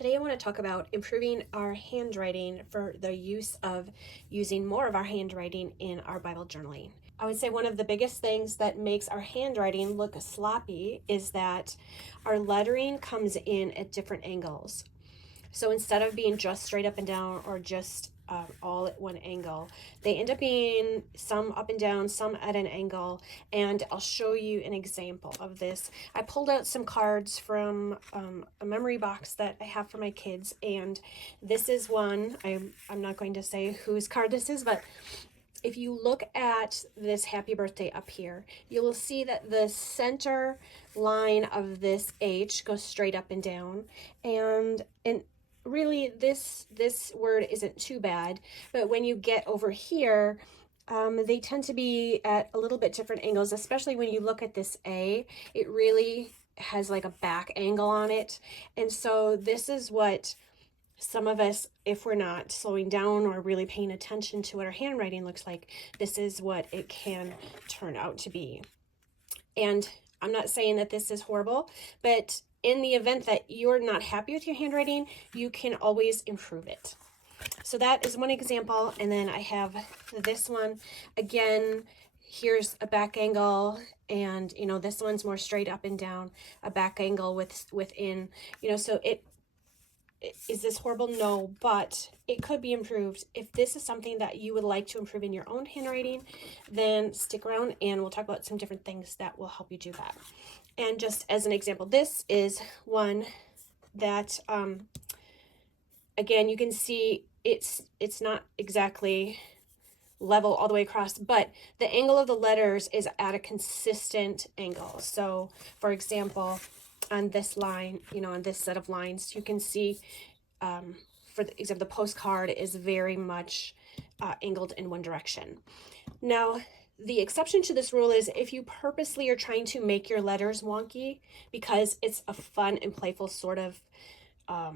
Today I want to talk about improving our handwriting for the use of using more of our handwriting in our Bible journaling. I would say one of the biggest things that makes our handwriting look sloppy is that our lettering comes in at different angles. So instead of being just straight up and down or just all at one angle, they end up being some up and down, some at an angle, and I'll show you an example of this. I pulled out some cards from a memory box that I have for my kids, and this is one. I'm not going to say whose card this is, but if you look at this happy birthday up here, you will see that the center line of this H goes straight up and down, and really this word isn't too bad, but when you get over here, they tend to be at a little bit different angles, especially when you look at this A. It really has like a back angle on it, and so this is what some of us, if we're not slowing down or really paying attention to what our handwriting looks like, this is what it can turn out to be. And I'm not saying that this is horrible, but in the event that you're not happy with your handwriting, you can always improve it. So that is one example. And then I have this one. Again, here's a back angle, and this one's more straight up and down, a back angle within, so is this horrible? No, but it could be improved. If this is something that you would like to improve in your own handwriting, then stick around and we'll talk about some different things that will help you do that. And just as an example, this is one that, again, you can see it's not exactly level all the way across, but the angle of the letters is at a consistent angle. So for example, on this line, on this set of lines, you can see, for example, the postcard is very much angled in one direction. Now, the exception to this rule is if you purposely are trying to make your letters wonky because it's a fun and playful sort of,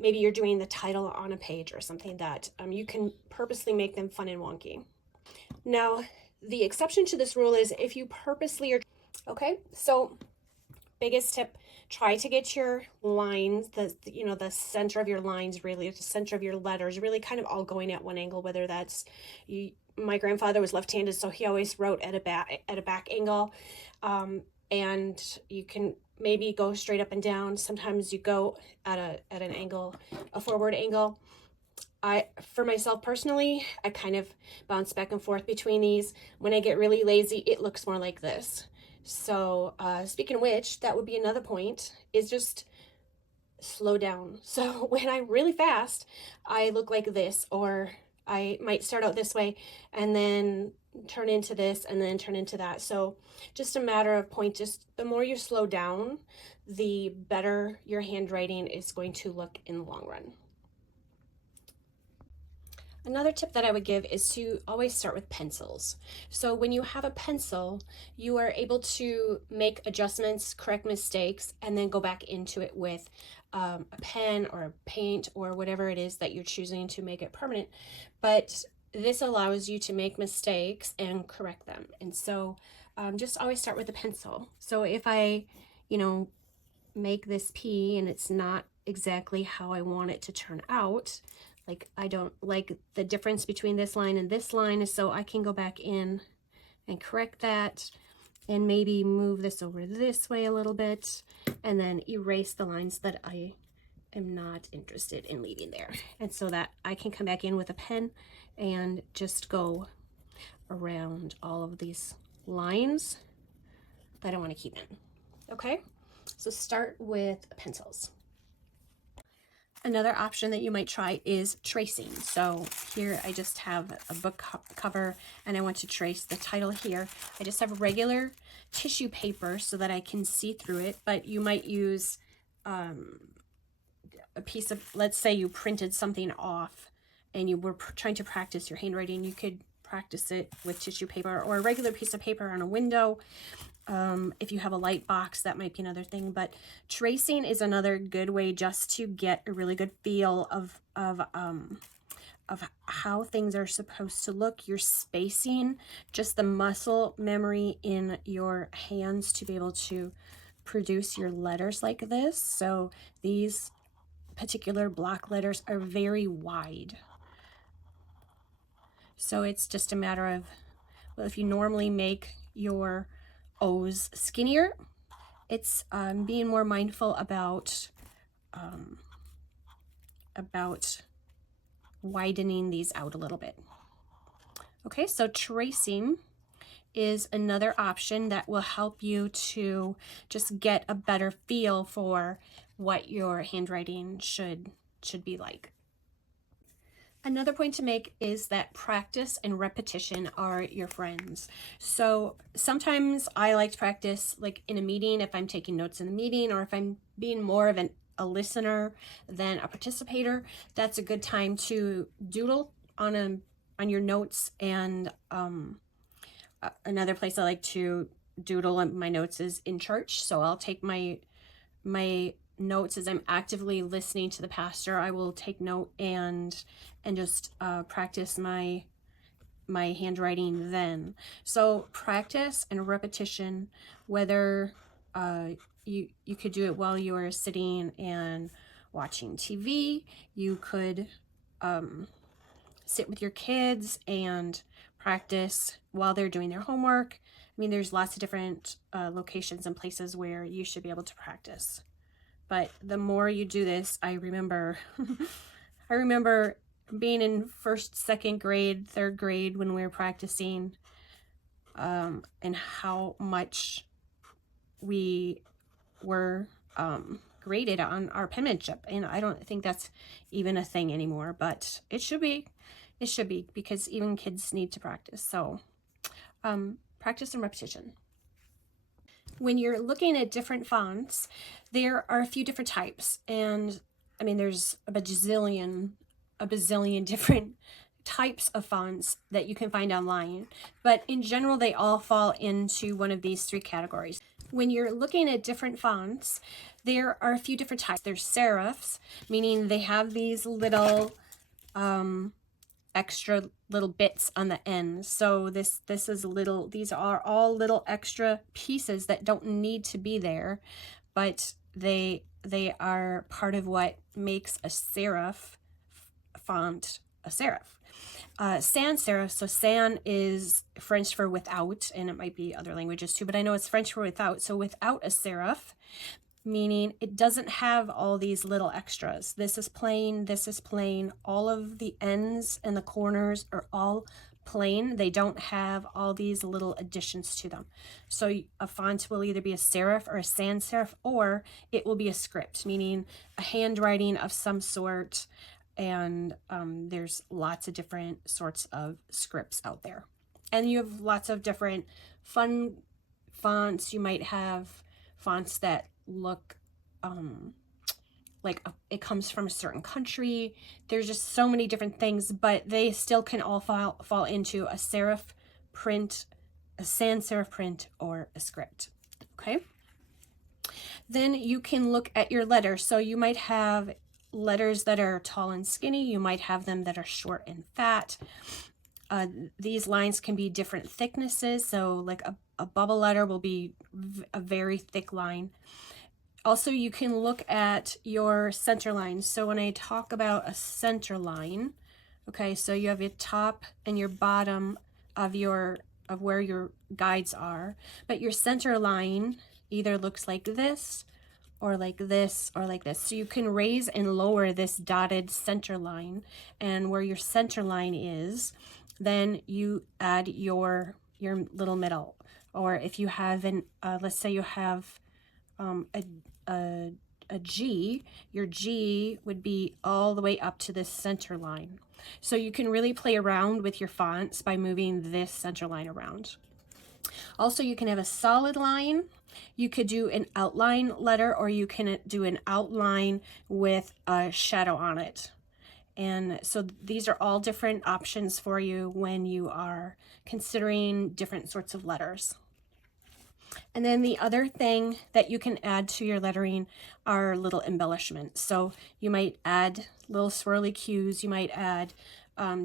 maybe you're doing the title on a page or something that you can purposely make them fun and wonky. Now, the exception to this rule is if you purposely are, okay, so biggest tip, try to get your lines, the center of your lines, really the center of your letters, really kind of all going at one angle, whether that's my grandfather was left-handed, so he always wrote at a back angle, and you can maybe go straight up and down. Sometimes you go at an angle, a forward angle. For myself personally, I kind of bounce back and forth between these. When I get really lazy, it looks more like this. So speaking of which, that would be another point, is just slow down. So when I'm really fast, I look like this, or I might start out this way and then turn into this and then turn into that. So just a matter of point, just the more you slow down, the better your handwriting is going to look in the long run. Another tip that I would give is to always start with pencils. So when you have a pencil, you are able to make adjustments, correct mistakes, and then go back into it with a pen or a paint or whatever it is that you're choosing to make it permanent. But this allows you to make mistakes and correct them. And so just always start with a pencil. So if I, make this P and it's not exactly how I want it to turn out, like I don't like the difference between this line and this line, so I can go back in and correct that and maybe move this over this way a little bit and then erase the lines that I am not interested in leaving there. And so that I can come back in with a pen and just go around all of these lines that I want to keep in. Okay, so start with pencils. Another option that you might try is tracing. So here I just have a book cover and I want to trace the title here. I just have regular tissue paper so that I can see through it, but you might use a piece of, let's say you printed something off and you were trying to practice your handwriting. You could practice it with tissue paper or a regular piece of paper on a window. If you have a light box, that might be another thing, but tracing is another good way just to get a really good feel of how things are supposed to look, your spacing, just the muscle memory in your hands to be able to produce your letters like this. So these particular block letters are very wide. So it's just a matter of, well, if you normally make your O's skinnier, it's being more mindful about widening these out a little bit. Okay, so tracing is another option that will help you to just get a better feel for what your handwriting should be like. Another point to make is that practice and repetition are your friends. So sometimes I like to practice like in a meeting, if I'm taking notes in the meeting, or if I'm being more of a listener than a participator. That's a good time to doodle on your notes. And another place I like to doodle on my notes is in church. So I'll take my notes as I'm actively listening to the pastor. I will take note and just practice my handwriting then. So practice and repetition, whether you could do it while you are sitting and watching TV. You could sit with your kids and practice while they're doing their homework. I mean, there's lots of different locations and places where you should be able to practice. But the more you do this, I remember being in first, second grade, third grade when we were practicing, and how much we were graded on our penmanship. And I don't think that's even a thing anymore, but it should be. It should be, because even kids need to practice. So practice and repetition. When you're looking at different fonts, there are a few different types. And I mean, there's a bazillion different types of fonts that you can find online. But in general, they all fall into one of these three categories. When you're looking at different fonts, there are a few different types. There's serifs, meaning they have these little extra little bits on the end. So this is little, these are all little extra pieces that don't need to be there, but they are part of what makes a serif font a serif. Sans serif, so sans is French for without, and it might be other languages too, but I know it's French for without. So without a serif, meaning it doesn't have all these little extras. This is plain, this is plain. All of the ends and the corners are all plain. They don't have all these little additions to them. So a font will either be a serif or a sans serif, or it will be a script, meaning a handwriting of some sort. And there's lots of different sorts of scripts out there. And you have lots of different fun fonts. You might have fonts that look like it comes from a certain country. There's just so many different things, but they still can all fall into a serif print, a sans serif print, or a script. Okay. Then you can look at your letters. So you might have letters that are tall and skinny. You might have them that are short and fat. These lines can be different thicknesses. So like a bubble letter will be a very thick line. Also, you can look at your center line. So when I talk about a center line, okay, so you have your top and your bottom of where your guides are, but your center line either looks like this or like this or like this. So you can raise and lower this dotted center line, and where your center line is, then you add your little middle. Or if you have let's say you have a G, your G would be all the way up to this center line. So you can really play around with your fonts by moving this center line around. Also, you can have a solid line. You could do an outline letter, or you can do an outline with a shadow on it. And so these are all different options for you when you are considering different sorts of letters. And then the other thing that you can add to your lettering are little embellishments. So you might add little swirly cues. You might add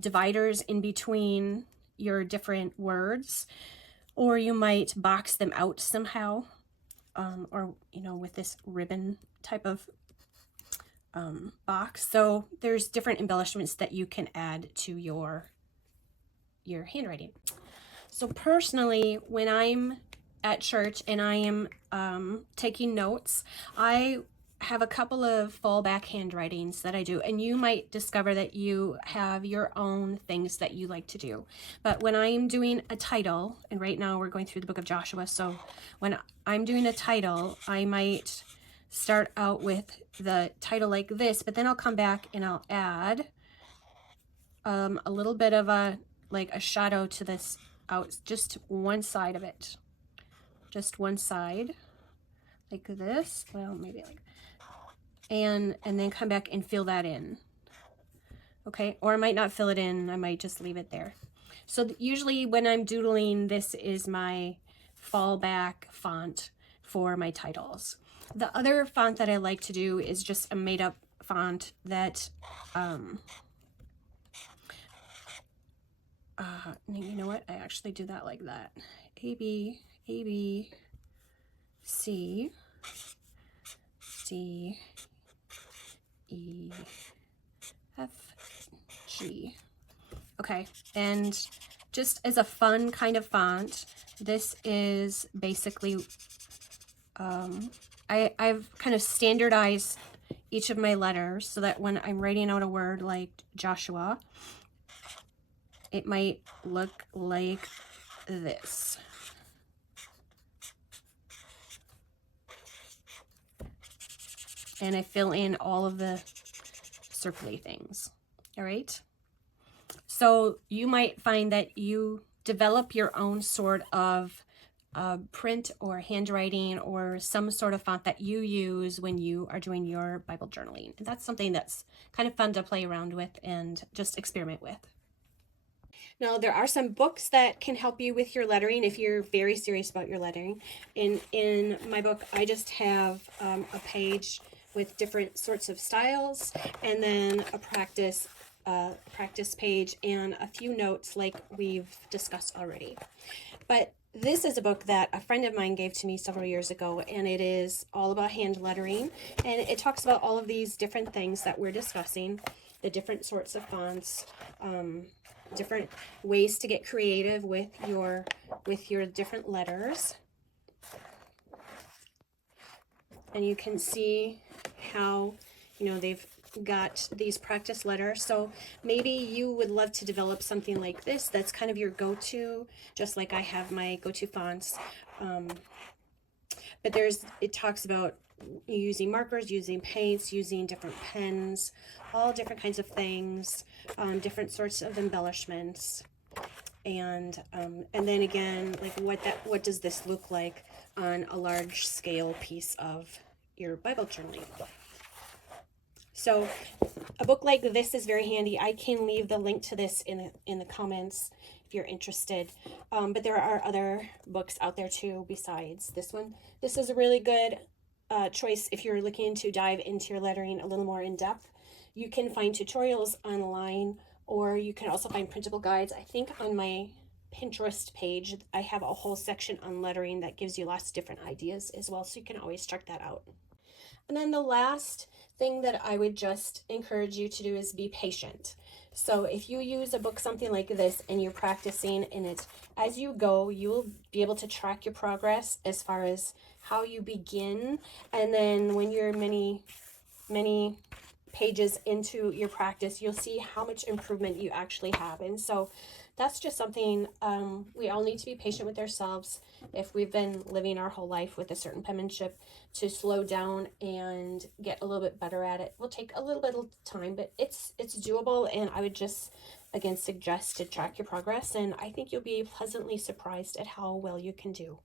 dividers in between your different words, or you might box them out somehow, or with this ribbon type of box. So there's different embellishments that you can add to your handwriting. So personally, when I'm at church and I am taking notes, I have a couple of fallback handwritings that I do, and you might discover that you have your own things that you like to do. But when I'm doing a title, and right now we're going through the book of Joshua, so when I'm doing a title, I might start out with the title like this, but then I'll come back and I'll add a little bit of a shadow to this out, just one side of it, just one side like this, well maybe like, and then come back and fill that in. Okay, or I might not fill it in, I might just leave it there. So usually when I'm doodling, this is my fallback font for my titles. The other font that I like to do is just a made-up font that you know what, I actually do that like that. A B C D E F G. Okay, and just as a fun kind of font, this is basically I've kind of standardized each of my letters so that when I'm writing out a word like Joshua, it might look like this. And I fill in all of the circly things. All right. So you might find that you develop your own sort of print or handwriting or some sort of font that you use when you are doing your Bible journaling. And that's something that's kind of fun to play around with and just experiment with. Now, there are some books that can help you with your lettering if you're very serious about your lettering. In my book, I just have a page with different sorts of styles, and then a practice page and a few notes like we've discussed already. But this is a book that a friend of mine gave to me several years ago, and it is all about hand lettering, and it talks about all of these different things that we're discussing, the different sorts of fonts, different ways to get creative with your different letters. And you can see how, you know, they've got these practice letters. So maybe you would love to develop something like this that's kind of your go-to, just like I have my go-to fonts. But it talks about using markers, using paints, using different pens, all different kinds of things, different sorts of embellishments, and then again, like what does this look like on a large scale piece of your Bible journaling. So a book like this is very handy. I can leave the link to this in the comments if you're interested. But there are other books out there too besides this one. This is a really good choice if you're looking to dive into your lettering a little more in depth. You can find tutorials online, or you can also find printable guides. I think on my Pinterest page, I have a whole section on lettering that gives you lots of different ideas as well, so you can always check that out. And then the last thing that I would just encourage you to do is be patient. So if you use a book, something like this, and you're practicing in it, as you go, you'll be able to track your progress as far as how you begin. And then when you're many pages into your practice, you'll see how much improvement you actually have. And so that's just something we all need to be patient with ourselves if we've been living our whole life with a certain penmanship, to slow down and get a little bit better at it. Will take a little bit of time, but it's doable, and I would just again suggest to track your progress, and I think you'll be pleasantly surprised at how well you can do.